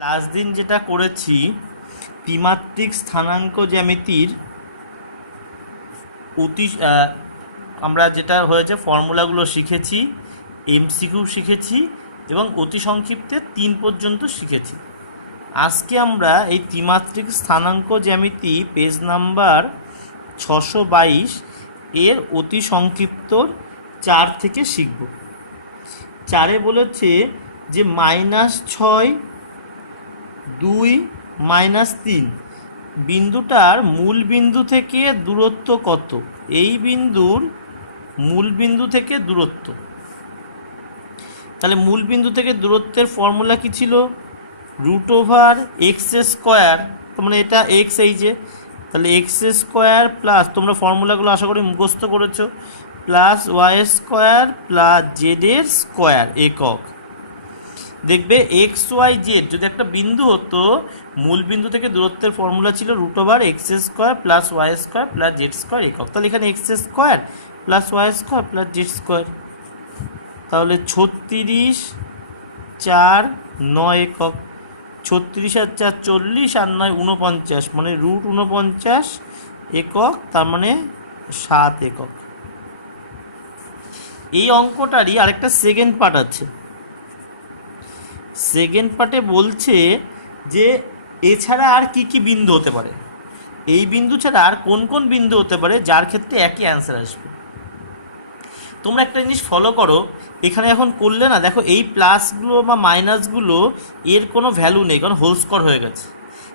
Last দিন যেটা করেছি ত্রিমাত্রিক স্থানাঙ্ক জ্যামিতির অতি আমরা যেটা হয়েছে ফর্মুলাগুলো শিখেছি, এমসিকিউ শিখেছি এবং অতি সংক্ষিপ্তে 3 পর্যন্ত শিখেছি। আজকে আমরা এই ত্রিমাত্রিক স্থানাঙ্ক জ্যামিতি পেজ নাম্বার 622 এর অতি সংক্ষিপ্ত 4 থেকে শিখব। 4-এ বলেছে যে -6 2 -3 বিন্দুটার মূল বিন্দু থেকে দূরত্ব কত? এই বিন্দুর মূল বিন্দু থেকে দূরত্ব। তাহলে মূল বিন্দু থেকে দূরত্বের ফর্মুলা কি ছিল? √x², তার মানে এটা এক্স, এই যে, তাহলে x² প্লাস, তোমরা ফর্মুলাগুলো আশা করি মুখস্থ করেছো, প্লাস y² প্লাস z² একক। দেখবে XYZ যদি একটা বিন্দু হতো, মূল বিন্দু থেকে দূরত্বের ফর্মুলা ছিল √x² plus y² plus z² একক। তাহলে এখানে x² plus y² plus z², তাহলে 36, 4, 9 একক। 36 আর 4 40 আর 9 49, মানে √49 একক, তার মানে 7 একক। এই অঙ্কটারই আরেকটা সেকেন্ড পার্ট আছে। সেকেন্ড পার্টে বলছে যে এছাড়া আর কি কি বিন্দু হতে পারে, এই বিন্দু ছাড়া আর কোন কোন বিন্দু হতে পারে যার ক্ষেত্রে একই অ্যান্সার আসবে। তোমরা একটা জিনিস ফলো করো, এখানে এখন করলে না, দেখো এই প্লাসগুলো বা মাইনাসগুলো এর কোনো ভ্যালু নেই, কারণ হোল স্কোয়ার হয়ে গেছে।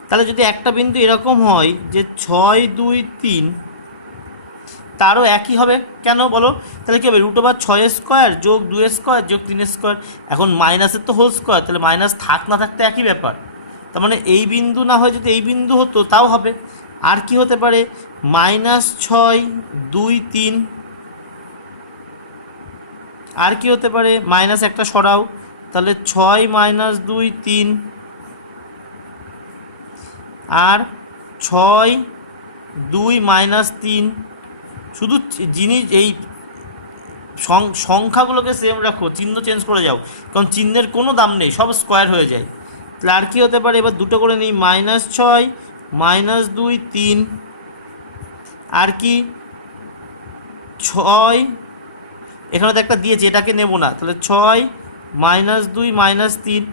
তাহলে যদি একটা বিন্দু এরকম হয় যে 6 2 3, তারও একই হবে। কেন বলো? তাহলে কী হবে? √6² যোগ 2² যোগ 3²। এখন মাইনাসের তো হোল স্কোয়ার, তাহলে মাইনাস থাক না থাকতে একই ব্যাপার। তার মানে এই বিন্দু না হয় যদি এই বিন্দু হতো তাও হবে। আর কি হতে পারে? -6 2 3। আর কি হতে পারে? মাইনাস একটা সরাও, তাহলে 6 - 2 3। আর 6 2 - 3। শুধু জিনিস এই সংখ্যাগুলোকে সেম রাখো, চিহ্ন চেঞ্জ করে যাও, কারণ চিহ্নের কোনো দাম নেই, সব স্কোয়ার হয়ে যায়। তাহলে আর কী হতে পারে? এবার দুটো করে নিই, -6 -2 3। আর কি? 6, এখানে তো একটা দিয়েছে, এটাকে নেব না, তাহলে 6 -2 -3।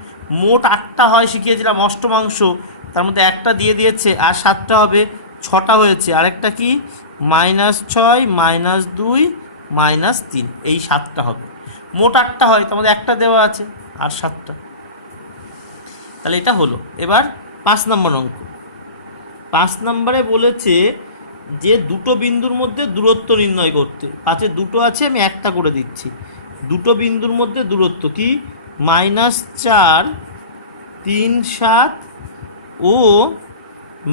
মোট 8টা হয়, শিখিয়েছিলাম অষ্টমাংশ, তার মধ্যে একটা দিয়ে দিয়েছে, আর 7টা হবে, 6টা হয়েছে। আরেকটা কি? -6 -2 -3, এই 7টা হবে। মোট 8টা হয়, তার মধ্যে একটা দেওয়া আছে, আর 7টা। তাহলে এটা হলো। এবার 5 নম্বর অঙ্ক। 5 নম্বরে বলেছে যে দুটো বিন্দুর মধ্যে দূরত্ব নির্ণয় করতে। 5-এ দুটো আছে, আমি একটা করে দিচ্ছি। দুটো বিন্দুর মধ্যে দূরত্ব কি? -4 3 7 ও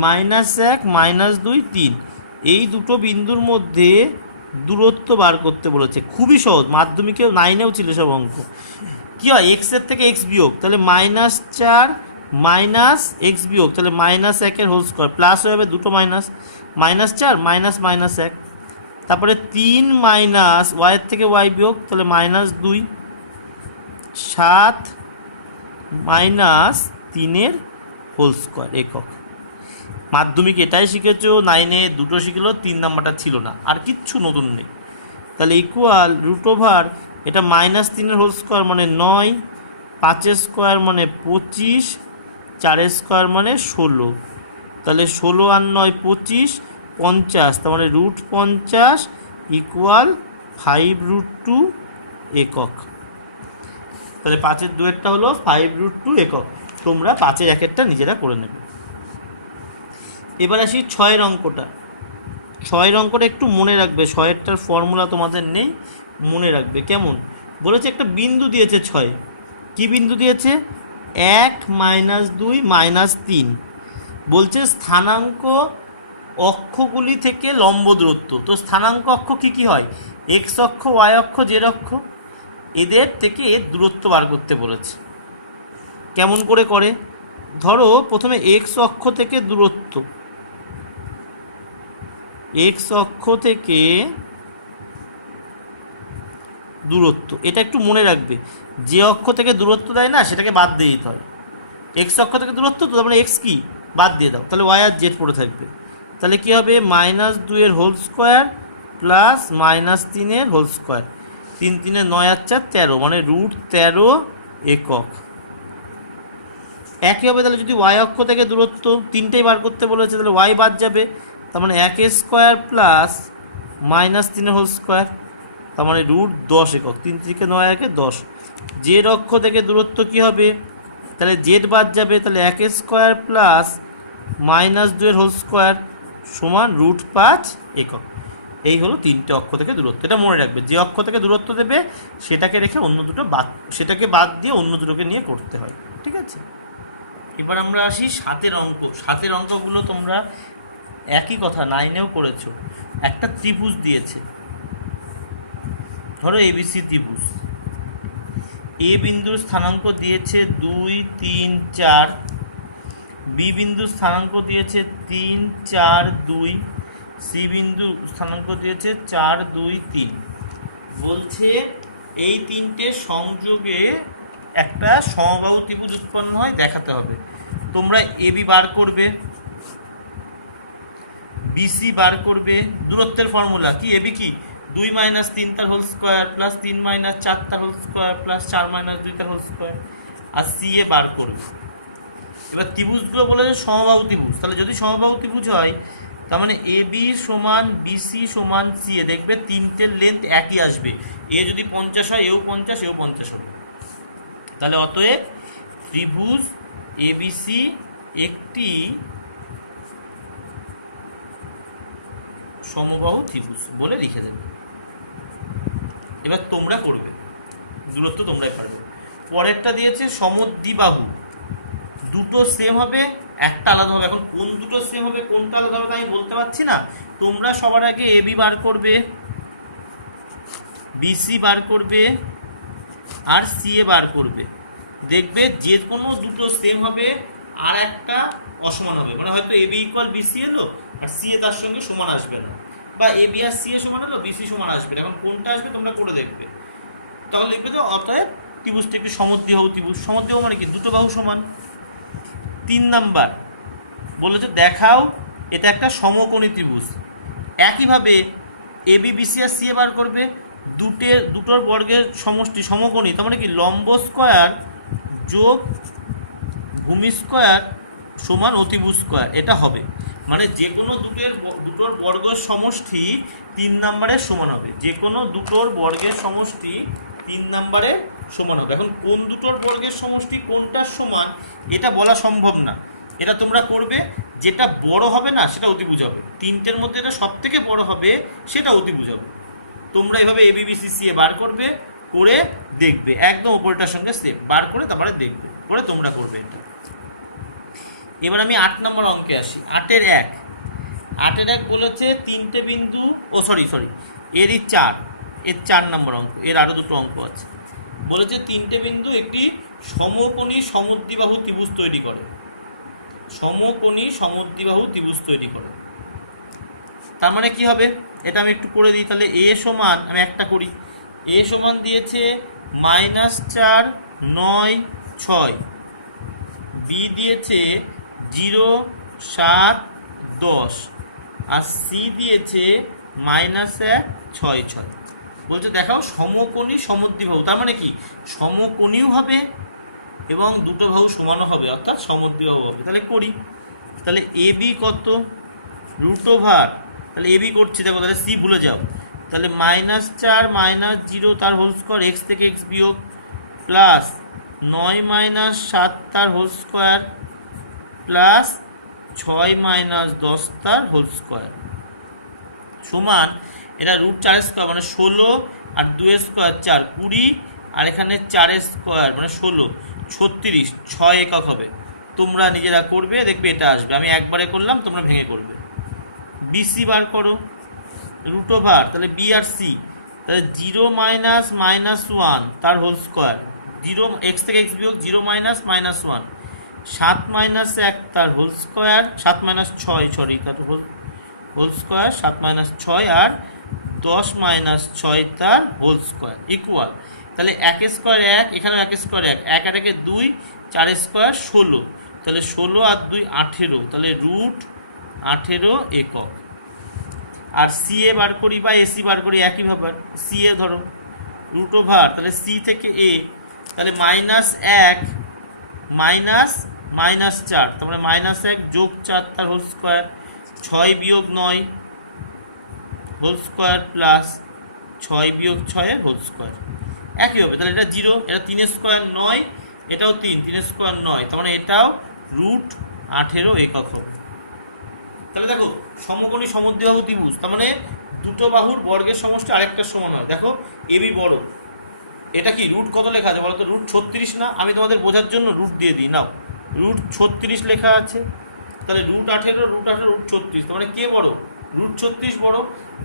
-1 -2 3, এই দুটো বিন্দুর মধ্যে দূরত্ব বার করতে বলেছে। খুবই সহজ, মাধ্যমিকেও 9-এও ছিল সব অঙ্ক। কী হয়? এক্সের থেকে এক্স বিয়োগ, তাহলে -4 মাইনাস এক্স বিয়োগ, তাহলে -1 হোল স্কোয়ার, প্লাস হয়ে যাবে দুটো মাইনাস, -4 -1। তারপরে 3 মাইনাস ওয়াইয়ের থেকে ওয়াই বিয়োগ, তাহলে -2। 7 -3 হোল স্কোয়ার একক। মাধ্যমিক এটাই শিখেছো, 9-এ দুটো শিখলো, 3 নাম্বারটা ছিল না, আর কিচ্ছু নতুন নেই। তাহলে ইকুয়াল √, এটা -3 হোল স্কোয়ার মানে 9, 5 মানে 25, 4 মানে 16। তাহলে 16 আর 9 25, 50, তার মানে √50 ইকুয়াল 5√2 একক। তাহলে 5-এর 2-একটা হলো 5√2 একক। তোমরা 5-এর 1-একটা নিজেরা করে নেবে। এবার আসি 6-এর অঙ্কটা। 6-এর অঙ্কটা একটু মনে রাখবে, 6-এরটার ফর্মুলা তোমাদের নেই, মনে রাখবে। কেমন? বলেছে একটা বিন্দু দিয়েছে 6, কি বিন্দু দিয়েছে? 1 -2 -3। বলছে স্থানাঙ্ক অক্ষগুলি থেকে লম্ব দূরত্ব। তো স্থানাঙ্ক অক্ষ কি কি হয়? এক্স অক্ষ, ওয়াই অক্ষ, জেড অক্ষ, এদের থেকে দূরত্ব বার করতে বলেছে। কেমন করে করে? ধরো প্রথমে এক্স অক্ষ থেকে দূরত্ব, এক্স অক্ষ থেকে দূরত্ব, এটা একটু মনে রাখবে। যে অক্ষ থেকে দূরত্ব দেয় না, সেটাকে বাদ দিয়ে দিতে হয়। এক্স অক্ষ থেকে দূরত্ব, তো তার মানে এক্স কি বাদ দিয়ে দাও, তাহলে ওয়াই আর জেড পড়ে থাকবে। তাহলে কী হবে, -2 whole square plus -3 whole square, 3 3 9 আর 4 13, মানে √13 একক। একই হবে তাহলে যদি ওয়াই অক্ষ থেকে দূরত্ব তিনটেই বার করতে বলেছে, তাহলে ওয়াই বাদ যাবে, তার মানে 1 স্কোয়ার প্লাস -3 হোল স্কোয়ার, তার মানে √10 একক। 3 থেকে 9 একে 10। জেড অক্ষ থেকে দূরত্ব কী হবে, তাহলে জেড বাদ যাবে, তাহলে 1 স্কোয়ার প্লাস -2 হোল স্কোয়ার সমান √5 একক। এই হলো তিনটে অক্ষ থেকে দূরত্ব। এটা মনে রাখবে, যে অক্ষ থেকে দূরত্ব দেবে সেটাকে রেখে অন্য দুটো সেটাকে বাদ দিয়ে অন্য দুটোকে নিয়ে করতে হয়, ঠিক আছে। এবার আমরা আসি 7 অঙ্ক। 7 অঙ্কগুলো তোমরা একই কথা 9-এও করেছো। একটা ত্রিভুজ দিয়েছে, ধরো এবিসি ত্রিভুজ। এ বিন্দুর স্থানাঙ্ক দিয়েছে 2 3 4, বি বিন্দুর স্থানাঙ্ক দিয়েছে 3 4 2, সি বিন্দু স্থানাঙ্ক দিয়েছে 4 2 3। বলছে এই তিনটে সংযোগে একটা সমবাহু ত্রিভুজ উৎপন্ন হয় দেখাতে হবে। তোমরা এবি বার করবে, বিসি বার করবে। দূরত্বের ফর্মুলা কি, এবি কি 2 - 3 তার হোল স্কোয়ার প্লাস 3 - 4 তার হোল স্কোয়ার প্লাস 4 - 2 তার হোল স্কোয়ার, আর সি এ বার করবে। এবার ত্রিভুজগুলো বলেছে সমবাহু ত্রিভুজ, তাহলে যদি সমবাহু ত্রিভুজ হয় তার মানে এবি সমান বিসি সমান সি এ, দেখবে তিনটের লেন্থ একই আসবে। এ যদি 50 হয় এও 50, এও 50 হবে। তাহলে অতএব ত্রিভুজ এবিসি একটি সমবাহু ত্রিভুজ বলে লিখে দেবে। এবার তোমরা করবে, দূরত্ব তোমরাই পারবে। পরেরটা দিয়েছে সমদ্বিবাহু, দুটো সেম হবে একটা আলাদা হবে। এখন কোন দুটো সেম হবে কোনটা আলাদা হবে আমি বলতে পারছি না। তোমরা সবার আগে এবি বার করবে, বিসি বার করবে, আর সি এ বার করবে। দেখবে যে কোনো দুটো সেম হবে আর একটা অসমান হবে, মানে হয়তো এবি ইকুয়াল বিসি এলো আর সি এ তার সঙ্গে সমান আসবে না, বা এবি আর সি এ সমান এলো বিসি সমান আসবে না। এখন কোনটা আসবে তোমরা করে দেখবে, তখন লিখবে যে অতএব ত্রিভুজটা একটি সমদ্বিবাহু ত্রিভুজ। সমদ্বিবাহু মানে কি, দুটো বাহু সমান। 3 নাম্বার বলেছে দেখাও এটা একটা সমকোণী ত্রিভুজ। একইভাবে এবি বিসি আর সি এ বার করবে, দুটোর বর্গের সমষ্টি সমকোণী, তার মানে কি লম্ব স্কয়ার যোগ ভূমি স্কয়ার সমান অতিভুজ স্কয়ার, এটা হবে। মানে যে কোনো দুটোর বর্গের সমষ্টি 3 নাম্বারের সমান হবে, যে কোনো দুটোর বর্গের সমষ্টি 3 নাম্বারের সমান হবে। এখন কোন দুটোর বর্গের সমষ্টি কোনটার সমান এটা বলা সম্ভব না, এটা তোমরা করবে। যেটা বড় হবে না সেটা অতিভুজ হবে, তিনটের মধ্যে এটা সব থেকে বড় হবে সেটা অতিভুজ হবে। তোমরা এভাবে এবিবিসি এ বার করবে, করে দেখবে একদম উপরটার সঙ্গে সেম, বার করে তারপরে দেখবে, করে তোমরা করবে এটা। এবার আমি 8 নম্বর অঙ্কে আসি। 8-এর 1 বলেছে তিনটে বিন্দু, সরি এরই 4, এর 4 নম্বর অঙ্ক, এর আরও দুটো অঙ্ক আছে। বলেছে তিনটে বিন্দু একটি সমকোণী সমদ্বিবাহু ত্রিভুজ তৈরি করে, সমকোণী সমদ্বিবাহু ত্রিভুজ তৈরি করে। তার মানে কি হবে এটা আমি একটু করে দিই। তাহলে এ সমান, আমি একটা করি, এ সমান দিয়েছে -4 9 6, বি দিয়েছে 0 7 10, আর সি দিয়েছে -1 6 6। বলছে দেখাও সমকোণী সমদ্বিবাহু, তার মানে কি সমকোণীও হবে এবং দুটো বাহু সমানও হবে, অর্থাৎ সমদ্বিবাহু হবে। তাহলে করি, তাহলে এ বি কত, √, তাহলে এ বি করছি দেখো, তাহলে সি ভুলে যাও। তাহলে -4 -0 তার হোল স্কোয়ার, এক্স থেকে এক্স বিয়োগ, প্লাস 9 - 7 তার হোল স্কোয়ার, প্লাস 6 - 10 তার হোল স্কোয়ার, সমান এটা √4 স্কোয়ার মানে 16, আর 2 স্কোয়ার 4 20, আর এখানে 4 স্কোয়ার মানে 16 36, 6 একক হবে। তোমরা নিজেরা করবে, দেখবে এটা আসবে। আমি একবারে করলাম, তোমরা ভেঙে করবে। বিসি বার করো, √, তাহলে বি আর সি, তাহলে 0 - -1 তার হোল স্কোয়ার, 0 এক্স থেকে এক্স বিয়োগ 0 - -1, 7 - 1 তার হোল স্কোয়ার, 7 - 6 সরি তার হোল স্কোয়ার, 7 - 6, আর 10 - 6 তার হোল স্কোয়ার ইকুয়াল। তাহলে 1 স্কোয়ার 1, এখানেও 1 স্কোয়ার 1, 1 আর 1 2, 4 স্কোয়ার 16, তাহলে 16 আর 2 18, তাহলে রুট 18 একক। আর সিএ বার করি বা এসি বার করি একই ব্যাপার, সিএ ধরো রুট ওভার, তাহলে সি থেকে এ, তাহলে -1 -4, তারপরে -1 যোগ 4 তার হোল স্কোয়ার, 6 বিয়োগ 9 হোল স্কোয়ার প্লাস 6 বিয়োগ 6 এর হোল স্কোয়ার একই হবে। তাহলে এটা 0, এটা 3 স্কোয়ার 9, এটাও 3 স্কোয়ার 9, তার মানে এটাও রুট 18 একক হবে। তাহলে দেখো সমকোণী সমদ্বিবাহু ত্রিভুজ, তার মানে দুটো বাহুর বর্গের সমষ্টি আরেকটার সমান হয়। দেখো এবি বড়, এটা কি রুট কত লেখা আছে বলো তো? রুট 36 না? আমি তোমাদের বোঝার জন্য রুট দিয়ে দিই, নাও রুট 36 লেখা আছে, তাহলে রুট 18 রুট 36, তার মানে কে বড়? রুট 36 বড়।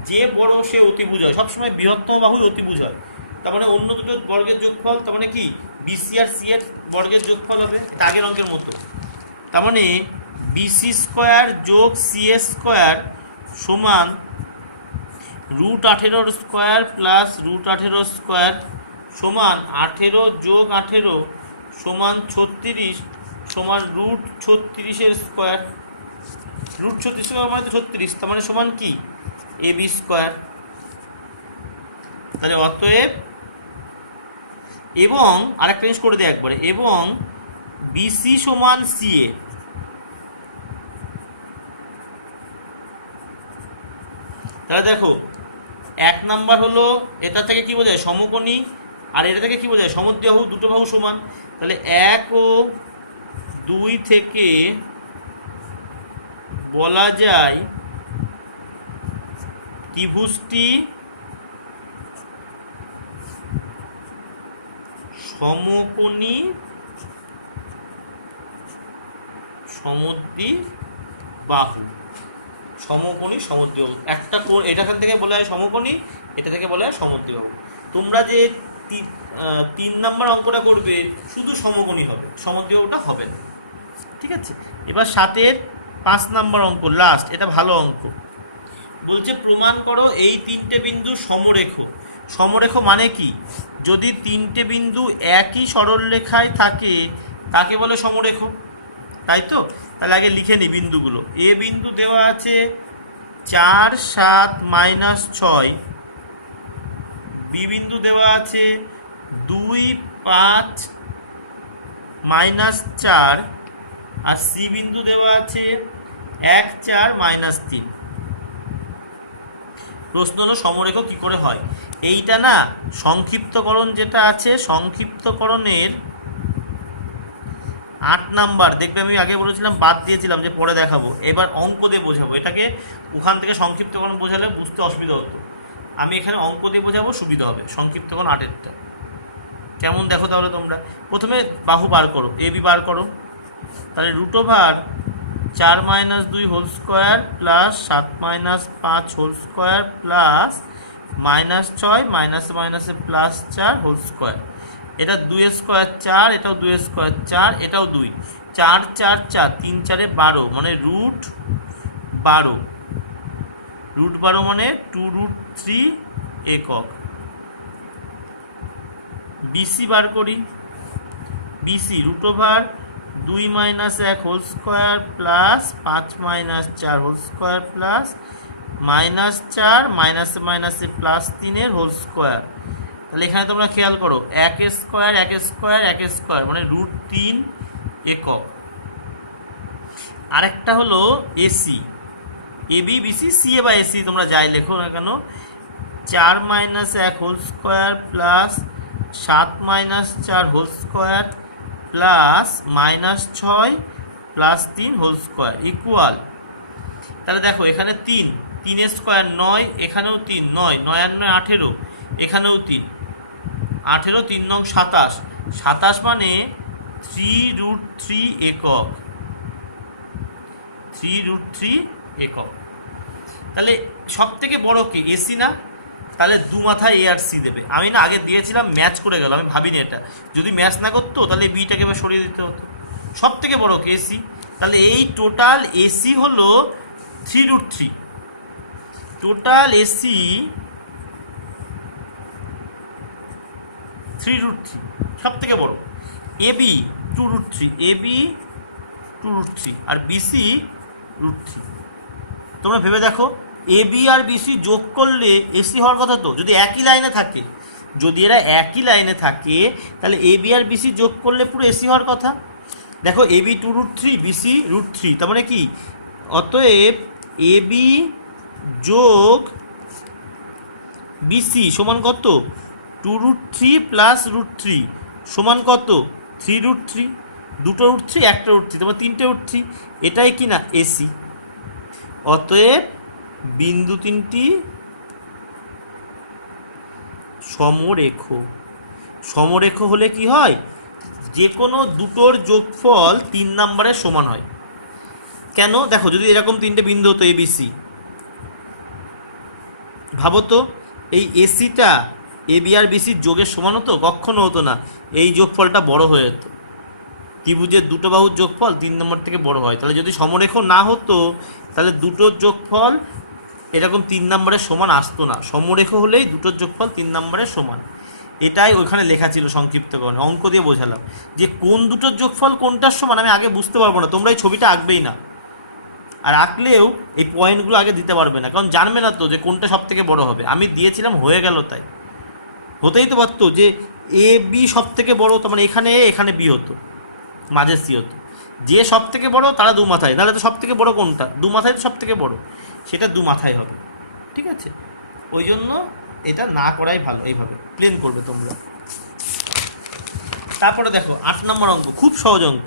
যে বড় সে অতিভুজ হয়, সবসময় বৃহত্তম বাহুই অতিভুজ হয়। তার মানে অন্য দুটো বর্গের যোগফল, তার মানে কি বিসি আর সি এর বর্গের যোগফল হবে, এটা আগের অঙ্কের মতো। তার মানে বিসি স্কোয়ার যোগ সিএ স্কোয়ার সমান root 18 square plus root 18 square সমান 18 যোগ 18 সমান 36 সমান রুট 36 স্কোয়ার। রুট 36 স্কোয়ার মানে তো 36, তার মানে সমান কি এ বি স্কোয়ার। তাহলে অতএব, এবং আরেকটা জিনিস করে দিই একবারে, এবং বিসি সমান সিএ, তাহলে দেখো 1 নাম্বার হলো এটা থেকে কি বোঝায় সমকোণী, আর এটা থেকে কি বোঝায় সমদ্বিবাহু, দুটো বাহু সমান। তাহলে 1 ও 2 থেকে বলা যায় ত্রিভুজটি সমকোণী সমদ্বিবাহু, সমকোণী সমদ্বিবাহু। একটা কোণ এটাখান থেকে বলা হয় সমকোণী, এটা থেকে বলা হয় সমদ্বিবাহু। তোমরা যে 3 নাম্বার অঙ্কটা করবে শুধু সমকোণী হবে, সমদ্বিবাহুটা হবে না, ঠিক আছে? এবার 7-এর 5 নাম্বার অঙ্ক লাস্ট, এটা ভালো অঙ্ক। বলছে প্রমাণ করো এই 3টে বিন্দু সমরেখ। সমরেখ মানে কি? যদি 3টে বিন্দু একই সরলরেখায় থাকে তাকে বলে সমরেখ, তাই তো? তাহলে আগে লিখে নিই বিন্দুগুলো। এ বিন্দু দেওয়া আছে 4 7 -6, বি বিন্দু দেওয়া আছে 2 5 -4, আর সি বিন্দু দেওয়া আছে 1 4 -3। প্রশ্ন হলো সমরেখ কি করে হয়? এইটা না সংক্ষিপ্তকরণ যেটা আছে, সংক্ষিপ্তকরণের 8 নাম্বার দেখবে, আমি আগে বলেছিলাম বাদ দিয়েছিলাম যে পরে দেখাবো, এবার অঙ্ক দিয়ে বোঝাবো। এটাকে ওখান থেকে সংক্ষিপ্তকরণ বোঝালে বুঝতে অসুবিধা হতো, আমি এখানে অঙ্ক দিয়ে বোঝাবো, সুবিধা হবে। সংক্ষিপ্তকরণ 8-এরটা কেমন দেখো তাহলে তোমরা। প্রথমে বাহু বার করো, এ বি বার করো, তাহলে root over 4 - 2 whole square plus 7 - 5 whole square plus -6 মাইনাসে মাইনাসে +4 হোল স্কোয়ার। এটা 2 স্কোয়ার 4, এটাও 2 স্কোয়ার 4, এটাও 2, 4 4 4, 3 4 12, মানে রুট 12। রুট 12 মানে 2√3 একক। বিসি বার করি, BC root over 2 - 1 whole square plus 5 - 4 whole square plus -4 মাইনাসে মাইনাসে +3 এর হোল স্কোয়ার। তাহলে এখানে তোমরা খেয়াল করো 1 স্কোয়ার 1 স্কোয়ার 1 স্কোয়ার মানে √3 একক। আরেকটা হলো এসি, এবি বিসি সিএ বা এসি তোমরা যাই লেখো না কেন, 4 - 1 whole square plus 7 - 4 whole square plus -6 +3 whole square equal. তাহলে দেখো এখানে 3 স্কোয়ার 9, এখানেও 3 9 9 আর 9 18, এখানেও 3 18, 3 9 27, 27 মানে 3√3 একক, 3√3 একক। তাহলে সব থেকে বড় কি এসি না? তাহলে দু মাথায় এ আর সি দেবে। আমি না আগে দিয়েছিলাম, ম্যাচ করে গেল, আমি ভাবিনি এটা, যদি ম্যাচ না করতো তাহলে বিটাকে এবার সরিয়ে দিতে হতো। সব থেকে বড় কি এসি, তাহলে এই টোটাল এসি হলো 3√3, টোটাল এসি 3√3 সব থেকে বড়। এবি 2√3, AB 2√3 আর BC √3। তোমরা ভেবে দেখো, AB আর BC যোগ করলে AC হওয়ার কথা তো, যদি একই লাইনে থাকে, যদি এরা একই লাইনে থাকে তাহলে AB আর BC যোগ করলে পুরো AC হওয়ার কথা। দেখো AB 2√3, BC √3, তার মানে কি, অতএব AB যোগ BC সমান কত, 2√3 প্লাস √3 সমান কত, 3√3। দুটো √3, একটা √3, তোমার তিনটে √3, এটাই কি না এসি। অতএব বিন্দু তিনটি সমরেখ। সমরেখ হলে কি হয়, যে কোনো দুটোর যোগফল 3 নম্বরের সমান হয়। কেন, দেখো যদি এরকম তিনটে বিন্দু হতো ABC, ভাবো তো এই এসিটা AB আর BCর যোগের সমান হতো? কখনো হতো না। এই যোগফলটা বড় হয়ে যেত। ত্রিভুজের দুটো বাহুর যোগফল 3 নম্বর থেকে বড় হয়। তাহলে যদি সমরেখ না হতো তাহলে দুটোর যোগফল এরকম 3 নম্বরের সমান আসতো না। সমরেখ হলেই দুটোর যোগফল 3 নম্বরের সমান। এটাই ওইখানে লেখা ছিল সংক্ষিপ্তকরণে, অঙ্ক দিয়ে বোঝালাম যে কোন দুটোর যোগফল কোনটার সমান আমি আগে বুঝতে পারবো না, তোমরা এই ছবিটা আঁকবেই না, আর আঁকলেও এই পয়েন্টগুলো আগে দিতে পারবে না, কারণ জানবে না তো যে কোনটা সব থেকে বড় হবে। আমি দিয়েছিলাম, হয়ে গেল, তাই হতেই তো পারতো যে এ বি সব থেকে বড়, তার মানে এখানে এ এখানে বি হতো, মাঝে সি হতো। যে সব থেকে বড় তারা দু মাথায়, নাহলে তো সব থেকে বড় কোনটা, দু মাথায় তো সব থেকে বড়, সেটা দু মাথায় হবে। ঠিক আছে, ওই জন্য এটা না করাই ভালো, এইভাবে প্লেন করবে তোমরা। তারপরে দেখো 8 নম্বর অঙ্ক, খুব সহজ অঙ্ক।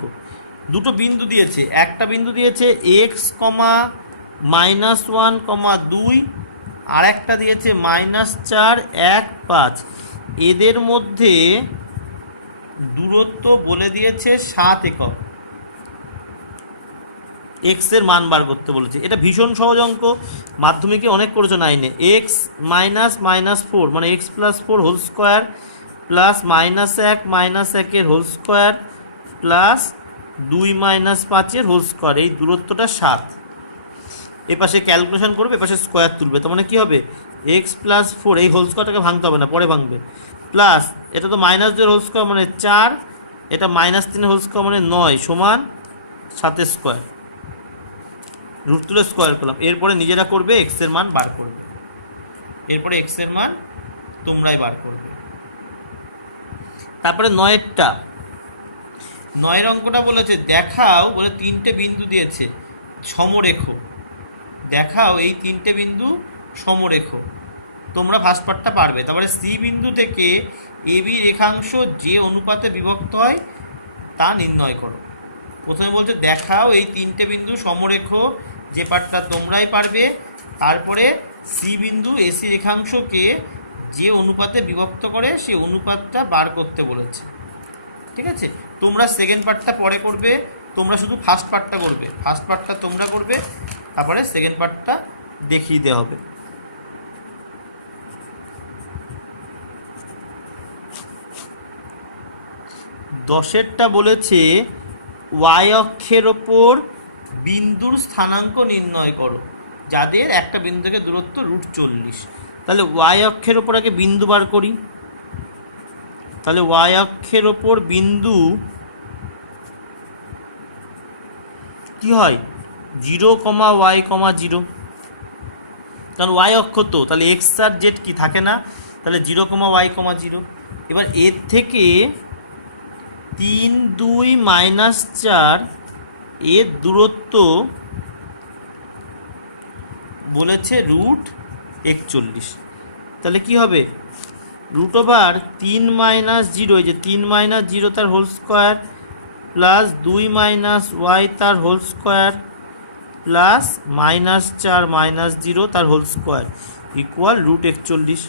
দুটো বিন্দু দিয়েছে, একটা বিন্দু দিয়েছে x, -1, 2, আর একটা দিয়েছে -4, 1, 5। এদের মধ্যে দূরত্ব বলে দিয়েছে 7 একক। x এর মান বার করতে বলেছে। এটা ভীষণ সহজ অঙ্ক, মাধ্যমিকে অনেক করেছো 9-এ। x -4 মানে x + 4 হোল স্কোয়ার প্লাস -1 এর হোল স্কোয়ার প্লাস 2 - 5 এর হোল স্কোয়ার, এই দূরত্বটা 7। এপাশে ক্যালকুলেশন করবে, এপাশে স্কোয়ার তুলবে, তার মানে কী হবে, x + 4, এই হোল স্কোয়ারটাকে ভাঙতে হবে না, পরে ভাঙবে, প্লাস এটা তো -2 এর হোল স্কোয়ার মানে 4, এটা -3 এর হোল স্কোয়ার মানে 9 সমান 7 স্কোয়ার। রুট তুলে স্কোয়ার করলাম। এরপরে নিজেরা করবে, x এর মান বার করবে, এরপরে x এর মান তোমরাই বার করবে। তারপরে 9-এরটা, 9-এর অঙ্কটা বলেছে দেখাও, বলে 3টে বিন্দু দিয়েছে সমরেখ, দেখাও এই 3টে বিন্দু সমরেখ। তোমরা ফার্স্ট পার্টটা পারবে। তারপরে সি বিন্দু থেকে এবি রেখাংশ যে অনুপাতে বিভক্ত হয় তা নির্ণয় করো। প্রথমে বলছে দেখাও এই 3টে বিন্দু সমরেখ, যে পার্টটা তোমরাই পারবে। তারপরে সি বিন্দু এসি রেখাংশকে যে অনুপাতে বিভক্ত করে সেই অনুপাতটা বার করতে বলেছে। ঠিক আছে, তোমরা সেকেন্ড পার্টটা পরে করবে, তোমরা শুধু ফার্স্ট পার্টটা করবে, ফার্স্ট পার্টটা তোমরা করবে, তারপরে সেকেন্ড পার্টটা দেখিয়ে দেওয়া হবে। দশেরটা বলেছে ওয়াই অক্ষের ওপর বিন্দুর স্থানাঙ্ক নির্ণয় করো, যাদের একটা বিন্দু থেকে দূরত্ব √40। তাহলে ওয়াই অক্ষের ওপর আগে বিন্দু বার করি। তাহলে ওয়াই অক্ষের ওপর বিন্দু কি হয়, 0, y, 0, কারণ ওয়াই অক্ষ তো, তাহলে এক্স আর জেড কি থাকে না, তাহলে 0, y, 0। এবার এর থেকে 3, 2, -4 এর দূরত্ব বলেছে √41। তাহলে কি হবে, √3 - 0, এই যে 3 - 0 তার হোল স্কোয়ার প্লাস 2 - y তার হোল স্কোয়ার প্লাস -4 - 0 তার হোল স্কোয়ার ইকুয়াল √41।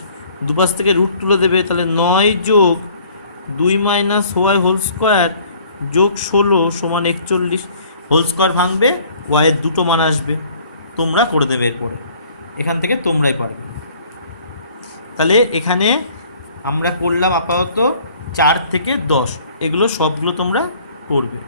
দুপাশ থেকে রুট তুলে দেবে, তাহলে 9 যোগ 2 - y হোল স্কোয়ার যোগ 16 সমান 41। হোল স্কোয়ার ভাঙবে, ওয়াইয়ের দুটো মান আসবে, তোমরা করে দেবে। এরপরে এখান থেকে তোমরাই পারবে। তাহলে এখানে আমরা করলাম আপাতত 4 থেকে 10, এগুলো সবগুলো তোমরা করবে।